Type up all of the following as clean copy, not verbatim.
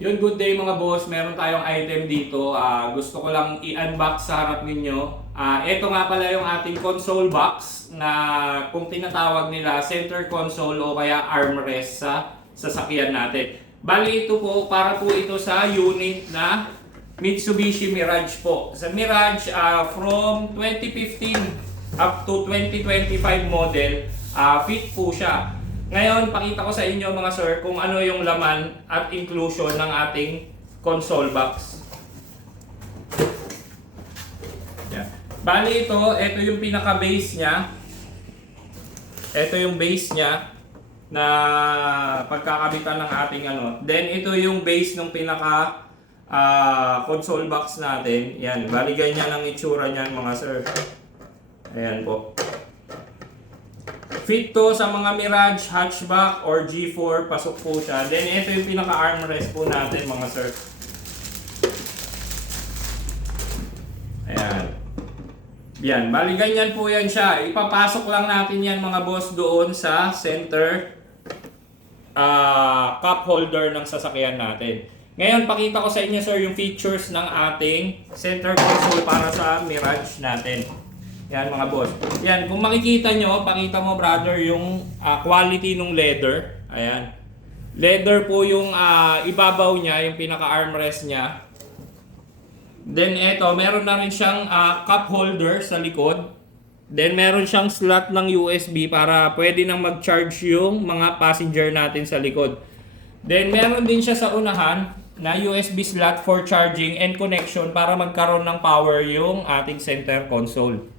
Yun, good day mga boss. Meron tayong item dito. Gusto ko lang i-unbox sa harap ninyo. Ito nga pala yung ating console box na kung tinatawag nila center console o kaya armrest sa sasakyan natin. Bali ito po, para po ito sa unit na Mitsubishi Mirage po. Sa Mirage, from 2015 up to 2025 model, fit po siya. Ngayon, pakita ko sa inyo mga sir kung ano yung laman at inclusion ng ating console box. Yan. Bali ito yung pinaka-base niya. Ito yung base niya na pagkakabitan ng ating ano. Then ito yung base ng pinaka console box natin. Yan, bali ganyan ang itsura niyan mga sir. Ayan po. Fit to sa mga Mirage, hatchback, or G4, pasok po siya. Then ito yung pinaka-armrest po natin mga sir. Ayan. Yan, bali ganyan po yan siya. Ipapasok lang natin yan mga boss doon sa center cup holder ng sasakyan natin. Ngayon, pakita ko sa inyo sir yung features ng ating center console para sa Mirage natin. Yan mga boss. Yan, kung makikita nyo, pakita mo brother yung quality ng leather. Ayan. Leather po yung ibabaw niya, yung pinaka-armrest niya. Then ito, meron na rin siyang cup holder sa likod. Then meron siyang slot ng USB para pwede nang mag-charge yung mga passenger natin sa likod. Then meron din siya sa unahan na USB slot for charging and connection para magkaroon ng power yung ating center console.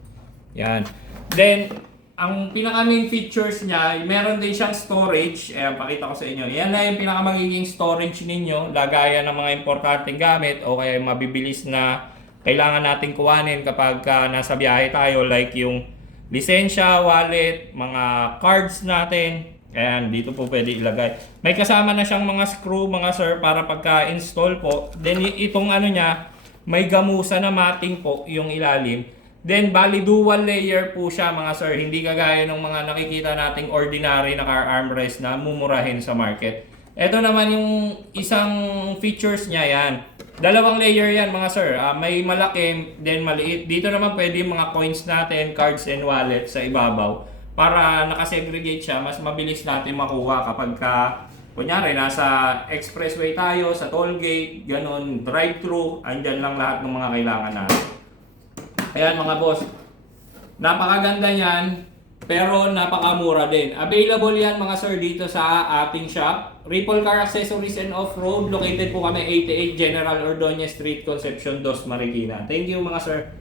Yan. Then, ang pinaka-main features niya, meron din siyang storage. Ayan, pakita ko sa inyo. Yan na yung pinaka-magiging storage ninyo. Lagayan ng mga importanteng gamit o kaya yung mabibilis na kailangan natin kuhanin kapag nasa biyahe tayo. Like yung lisensya, wallet, mga cards natin. Ayan, dito po pwede ilagay. May kasama na siyang mga screw, mga sir, para pagka-install po. Then, itong ano niya, may gamusa na mating po yung ilalim. Then, bali dual layer po siya mga sir. Hindi kagaya ng mga nakikita nating ordinary na car armrest na mumurahin sa market. Ito naman yung isang features niya yan. Dalawang layer yan mga sir. May malaki, then maliit. Dito naman pwede mga coins natin, cards and wallet sa ibabaw. Para nakasegregate siya, mas mabilis natin makuha kapag kunyari, nasa expressway tayo, sa toll gate, ganun, drive-thru, andyan lang lahat ng mga kailangan natin. Ayan mga boss, napakaganda yan, pero napakamura din. Available yan mga sir dito sa ating shop. Ripple Car Accessories and Off-Road. Located po kami 88 General Ordonez Street, Concepcion, Dos Marikina. Thank you mga sir.